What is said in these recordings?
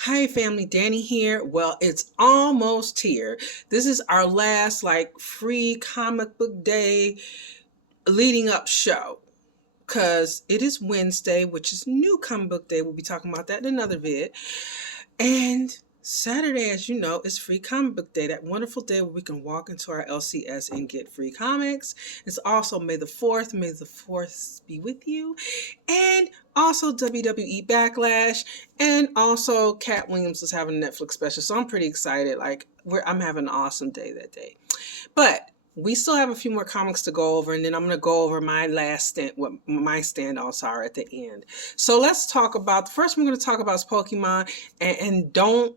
Hi family, Danny here. Well, it's almost here. This is our last free comic book day leading up show because it is Wednesday, which is new comic book day. We'll be talking about that in another vid. And Saturday, as you know, is free comic book day. That wonderful day where we can walk into our LCS and get free comics. It's also May the 4th. May the 4th be with you. And also WWE Backlash. And also Cat Williams is having a Netflix special. So I'm pretty excited. I'm having an awesome day that day. But we still have a few more comics to go over, and then I'm going to go over my last stand, what my standouts are at the end. So let's talk about, the first one we're going to talk about is Pokemon, and don't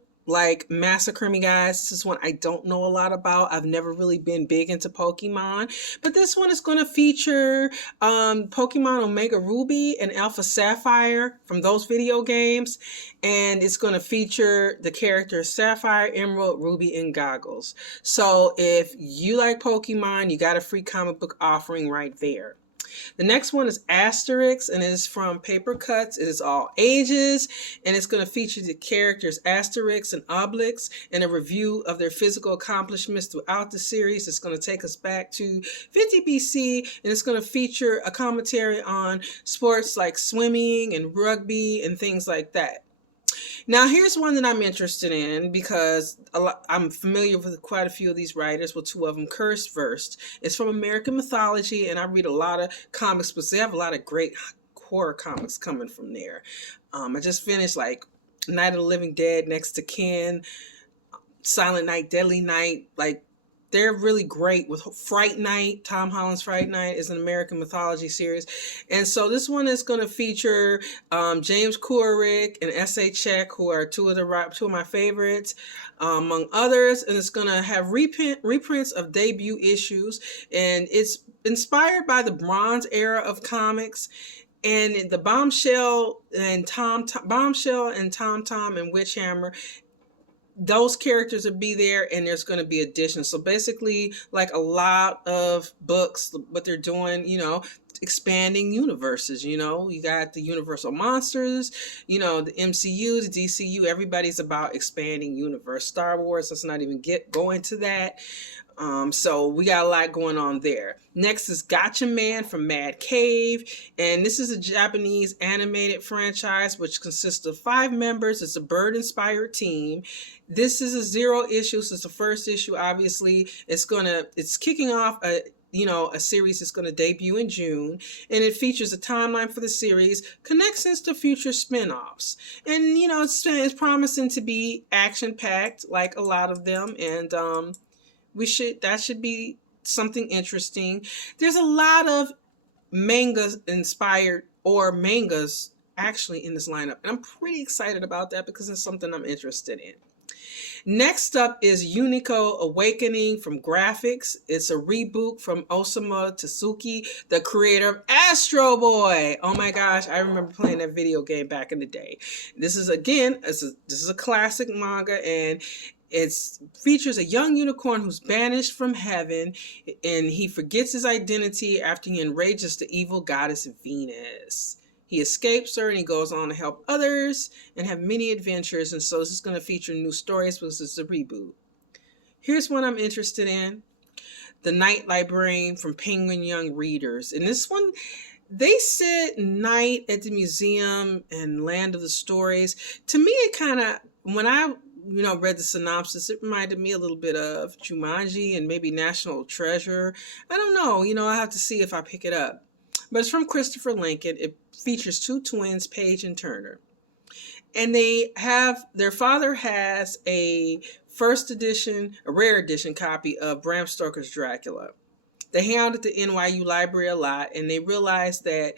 massacre me, guys. This is one I don't know a lot about. I've never really been big into Pokemon, but this one is going to feature Pokemon Omega Ruby and Alpha Sapphire from those video games, and it's going to feature the characters Sapphire, Emerald, Ruby, and Goggles. So if you like Pokemon, you got a free comic book offering right there. The next one is Asterix, and it is from Paper Cuts. It is all ages, and it's going to feature the characters Asterix and Obelix and a review of their physical accomplishments throughout the series. It's going to take us back to 50 BC, and it's going to feature a commentary on sports like swimming and rugby and things like that. Now, here's one that I'm interested in because I'm familiar with quite a few of these writers. Well, two of them, Cursed Verse. It's from American mythology, and I read a lot of comics, but they have a lot of great horror comics coming from there. I just finished Night of the Living Dead, Next to Kin, Silent Night, Deadly Night. They're really great with Fright Night. Tom Holland's Fright Night is an American mythology series. And so this one is going to feature James Couric and S.A. Check, who are two of my favorites, among others. And it's going to have reprints of debut issues. And it's inspired by the Bronze era of comics. And the Bombshell and Tom Tom and Witch Hammer, those characters will be there, and there's going to be additions. So basically, a lot of books, what they're doing, expanding universes. You got the Universal Monsters, the MCU, the DCU. Everybody's about expanding universe. Star Wars, let's not even go into that. So we got a lot going on there. Next is Gatchaman from Mad Cave, and this is a Japanese animated franchise which consists of 5 members. It's a bird-inspired team. This is a 0 issue, so it's the first issue. Obviously, it's kicking off a series that's going to debut in June, and it features a timeline for the series, connections to future spin-offs, and it's promising to be action-packed like a lot of them, and that should be something interesting. There's a lot of mangas inspired or mangas actually in this lineup, and I'm pretty excited about that because it's something I'm interested in. Next up is Unico Awakening from Graphics. It's a reboot from Osamu Tezuka, the creator of Astro Boy. Oh my gosh, I remember playing that video game back in the day. This is a classic manga, and it features a young unicorn who's banished from heaven, and he forgets his identity after he enrages the evil goddess Venus. He escapes her, and he goes on to help others and have many adventures, and so this is going to feature new stories because it's a reboot. Here's one I'm interested in, The Night Librarian from Penguin Young Readers. And this one, they said night at the museum and Land of the Stories. To me, it kind of, when I read the synopsis, it reminded me a little bit of Jumanji and maybe National Treasure. I don't know. I have to see if I pick it up. But it's from Christopher Lincoln. It features 2 twins, Paige and Turner. And their father has a rare edition copy of Bram Stoker's Dracula. They hang out at the NYU library a lot, and they realize that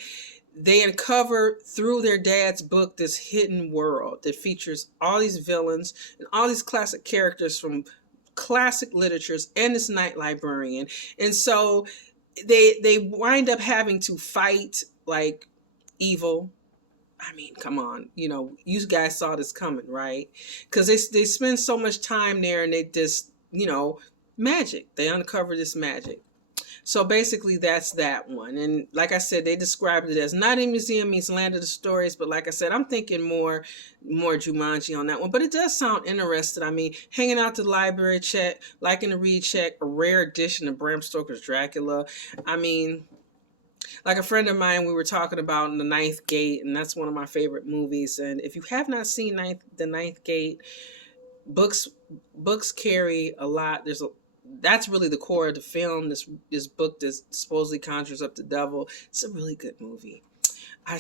they uncover through their dad's book this hidden world that features all these villains and all these classic characters from classic literatures and this night librarian. And so they wind up having to fight evil. I mean, come on, you guys saw this coming, right? Because they spend so much time there, and they just, magic. They uncover this magic. So basically that's that one. And like I said, they described it as not a museum meets land of the stories, but like I said, I'm thinking more Jumanji on that one. But it does sound interesting. I mean, hanging out to the library, check, liking to read, check, a rare edition of Bram Stoker's Dracula. I mean, like a friend of mine, we were talking about in The Ninth Gate, and that's one of my favorite movies. And if you have not seen The Ninth Gate, books carry a lot. That's really the core of the film. This book that supposedly conjures up the devil. It's a really good movie. I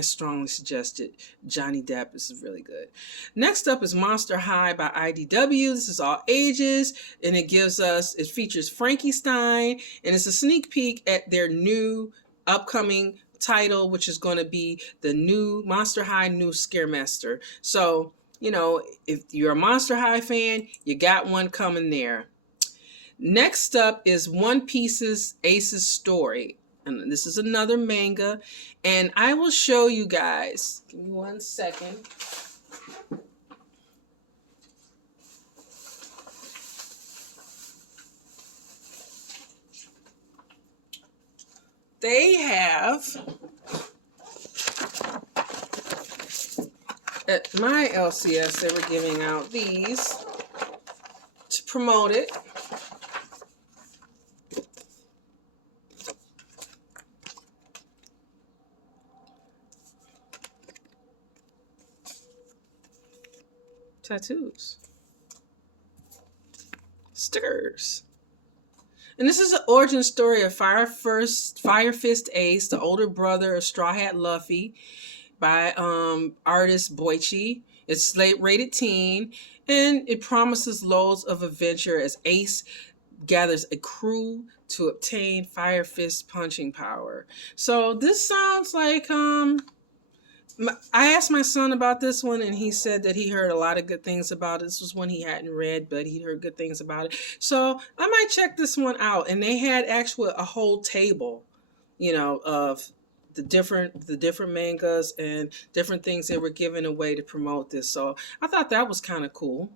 strongly suggest it. Johnny Depp is really good. Next up is Monster High by IDW. This is all ages, and it features Frankenstein, and it's a sneak peek at their new upcoming title, which is going to be the new Monster High New Scaremaster. So, you know, if you're a Monster High fan, you got one coming there. Next up is One Piece's Ace's Story. And this is another manga. And I will show you guys. Give me 1 second. They have, at my LCS, they were giving out these to promote it. Tattoos. Stickers. And this is the origin story of Fire Fist Ace, the older brother of Straw Hat Luffy, by artist Boichi. It's rated teen, and it promises loads of adventure as Ace gathers a crew to obtain Fire Fist punching power. So this sounds like I asked my son about this one, and he said that he heard a lot of good things about it. This was one he hadn't read, but he heard good things about it. So I might check this one out. And they had actually a whole table, you know, of the different mangas and different things they were giving away to promote this. So I thought that was kind of cool.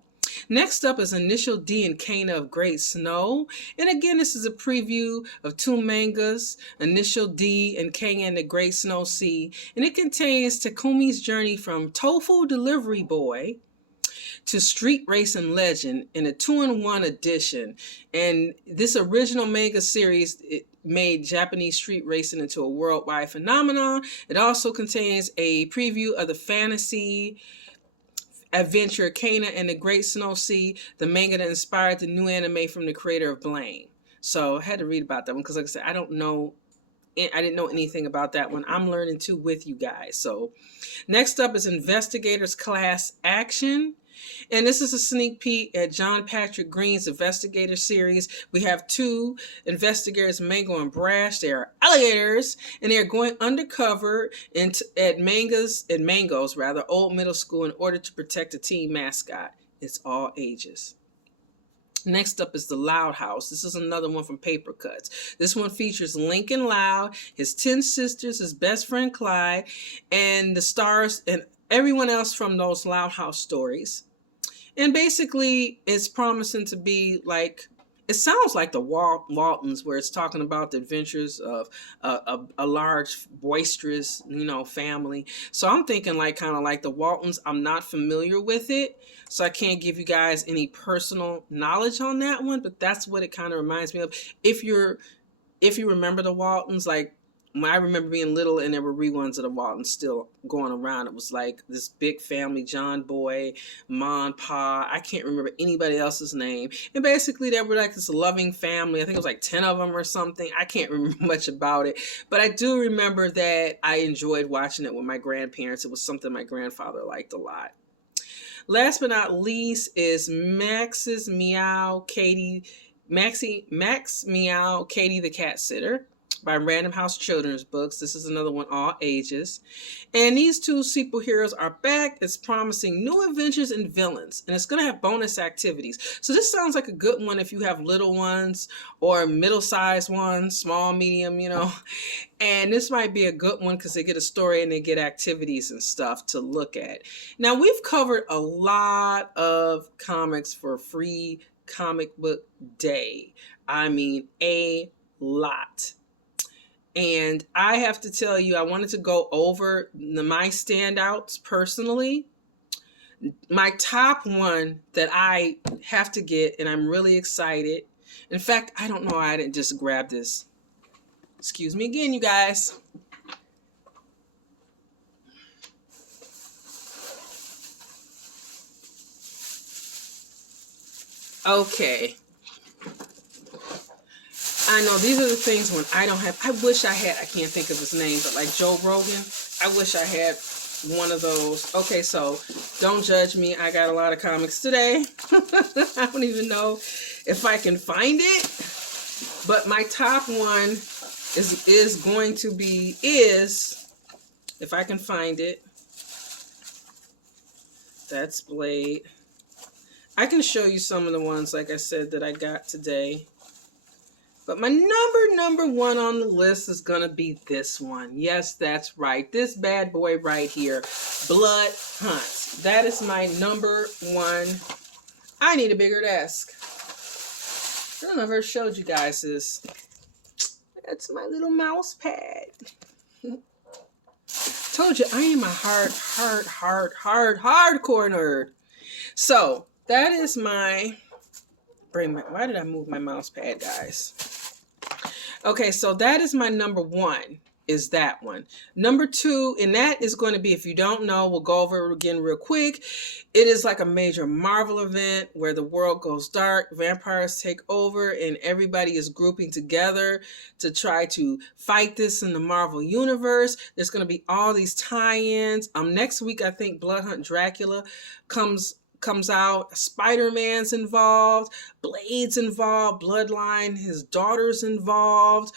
Next up is Initial D and Kana of Great Snow. And again, this is a preview of two mangas, Initial D and Kana and the Great Snow Sea. And it contains Takumi's journey from tofu delivery boy to street racing legend in a 2-in-1 edition. And this original manga series, it made Japanese street racing into a worldwide phenomenon. It also contains a preview of the fantasy adventure Kana and the Great Snow Sea, the manga that inspired the new anime from the creator of Blame. So I had to read about that one because, like I said, I didn't know anything about that one. I'm learning too with you guys. So next up is Investigators Class Action. And this is a sneak peek at John Patrick Green's Investigator series. We have two investigators, Mango and Brash. They are alligators, and they're going undercover at Mango's old middle school in order to protect the team mascot. It's all ages. Next up is The Loud House. This is another one from Paper Cuts. This one features Lincoln Loud, his 10 sisters, his best friend Clyde, and the stars and everyone else from those Loud House stories. And basically, it's promising to be like, it sounds like the Waltons, where it's talking about the adventures of a large, boisterous, family. So I'm thinking like kind of like the Waltons. I'm not familiar with it, so I can't give you guys any personal knowledge on that one. But that's what it kind of reminds me of. If you remember the Waltons, like, I remember being little and there were reruns of the Waltons still going around. It was like this big family, John Boy, Ma, Pa. I can't remember anybody else's name. And basically they were like this loving family. I think it was like 10 of them or something. I can't remember much about it. But I do remember that I enjoyed watching it with my grandparents. It was something my grandfather liked a lot. Last but not least is Max Meow Katie the Cat Sitter by Random House Children's Books. This is another one, all ages. And these two superheroes are back. It's promising new adventures and villains. And it's going to have bonus activities. So this sounds like a good one if you have little ones or middle-sized ones, small, medium, And this might be a good one because they get a story and they get activities and stuff to look at. Now, we've covered a lot of comics for Free Comic Book Day. I mean, a lot. And I have to tell you, I wanted to go over my standouts personally. My top one that I have to get, and I'm really excited. In fact, I don't know why I didn't just grab this. Excuse me again, you guys. Okay. I know these are the things when I don't have, I wish I had, I can't think of his name, but like Joe Rogan, I wish I had one of those. Okay, so don't judge me. I got a lot of comics today. I don't even know if I can find it. But my top one is going to be, if I can find it, that's Blade. I can show you some of the ones, like I said, that I got today. But my number one on the list is going to be this one. Yes, that's right. This bad boy right here, Blood Hunt. That is my number one. I need a bigger desk. I don't know if I ever showed you guys this. That's my little mouse pad. Told you, I am a hardcore nerd. So, that is my... Why did I move my mouse pad, guys? Okay, so that is my number one, is that one. Number two, and that is going to be, if you don't know, we'll go over it again real quick. It is like a major Marvel event where the world goes dark, vampires take over, and everybody is grouping together to try to fight this in the Marvel universe. There's going to be all these tie-ins. Next week, I think Blood Hunt Dracula comes out. Spider-Man's involved, Blade's involved, Bloodline, his daughter's involved,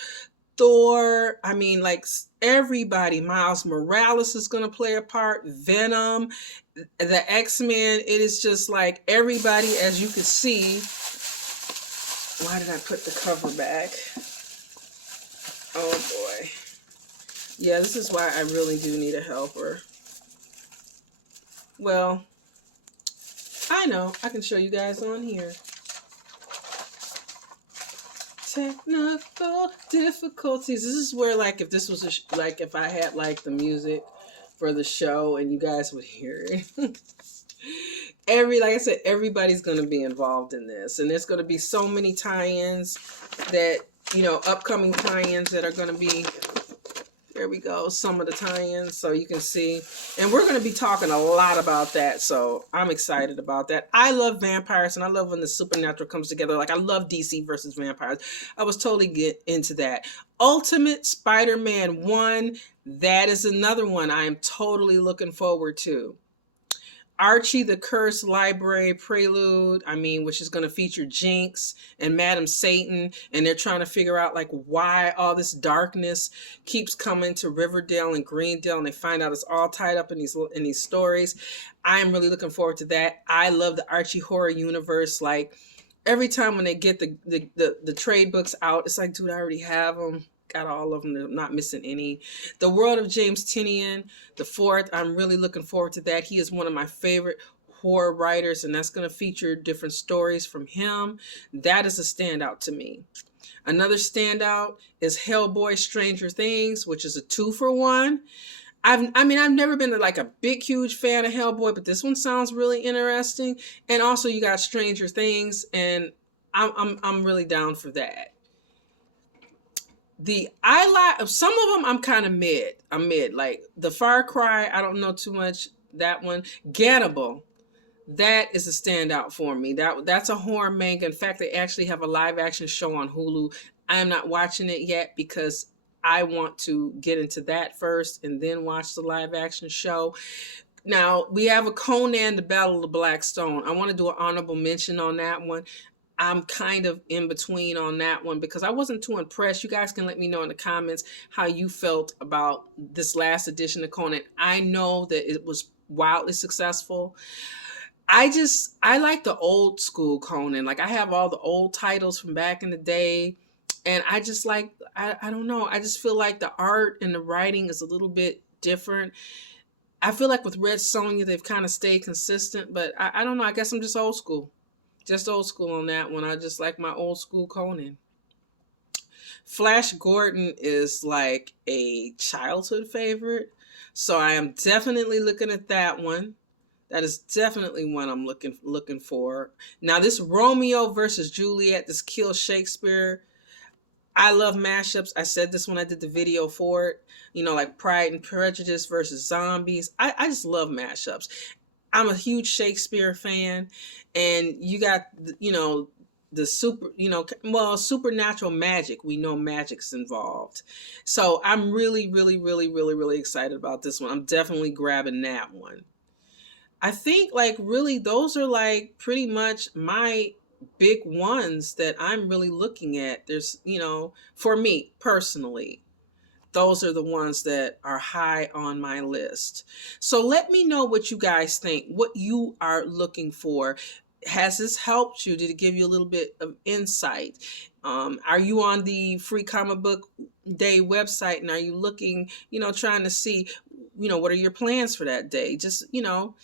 Thor, I mean, like everybody. Miles Morales is going to play a part, Venom, the X-Men. It is just like everybody, as you can see. Why did I put the cover back? Oh boy. Yeah, this is why I really do need a helper. Well, I know, I can show you guys on here. Technical difficulties. This is where, like, if this was if I had like the music for the show and you guys would hear it. Like I said, everybody's going to be involved in this, and there's going to be so many tie-ins that, upcoming tie-ins that are going to be. There we go, some of the tie-ins, so you can see. And we're going to be talking a lot about that, so I'm excited about that. I love vampires, and I love when the supernatural comes together. Like, I love DC versus vampires. I was totally get into that. Ultimate Spider-Man 1, that is another one I am totally looking forward to. Archie the Cursed Library Prelude, which is going to feature Jinx and Madam Satan, and they're trying to figure out like why all this darkness keeps coming to Riverdale and Greendale, and they find out it's all tied up in these stories. I'm really looking forward to that. I love the Archie horror universe. Like, every time when they get the trade books out, it's like, dude, I already have them. Got all of them. I'm not missing any. The World of James Tynion, the fourth, I'm really looking forward to that. He is one of my favorite horror writers, and that's going to feature different stories from him. That is a standout to me. Another standout is Hellboy Stranger Things, which is a 2-for-1. I've never been like a big, huge fan of Hellboy, but this one sounds really interesting. And also you got Stranger Things, and I'm really down for that. Some of them I'm kind of mid. I'm mid. Like the Far Cry, I don't know too much. That one, Gannibal, that is a standout for me. That's a horror manga. In fact, they actually have a live action show on Hulu. I am not watching it yet because I want to get into that first and then watch the live action show. Now we have a Conan, the Battle of the Black Stone. I want to do an honorable mention on that one. I'm kind of in between on that one because I wasn't too impressed. You guys can let me know in the comments how you felt about this last edition of Conan. I know that it was wildly successful. I like the old school Conan. Like, I have all the old titles from back in the day. And I just like, I don't know. I just feel like the art and the writing is a little bit different. I feel like with Red Sonja, they've kind of stayed consistent. But I don't know. I guess I'm just old school. Just old school on that one. I just like my old school Conan. Flash Gordon is like a childhood favorite, so I am definitely looking at that one. That is definitely one I'm looking for. Now this Romeo versus Juliet, this Kill Shakespeare. I love mashups. I said this when I did the video for it. You know, like Pride and Prejudice versus Zombies. I just love mashups. I'm a huge Shakespeare fan, and you got, you know, the super, you know, well, supernatural magic. We know magic's involved. So I'm really excited about this one. I'm definitely grabbing that one. I think like really those are like pretty much my big ones that I'm really looking at. There's, you know, for me personally, those are the ones that are high on my list. So let me know what you guys think, what you are looking for. Has this helped you? Did it give you a little bit of insight? Are you on the Free Comic Book Day website and are you looking, you know, trying to see, you know, what are your plans for that day? Just, you know,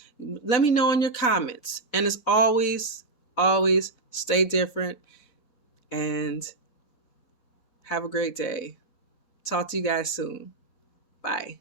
let me know in your comments. And as always, always stay different and have a great day. Talk to you guys soon. Bye.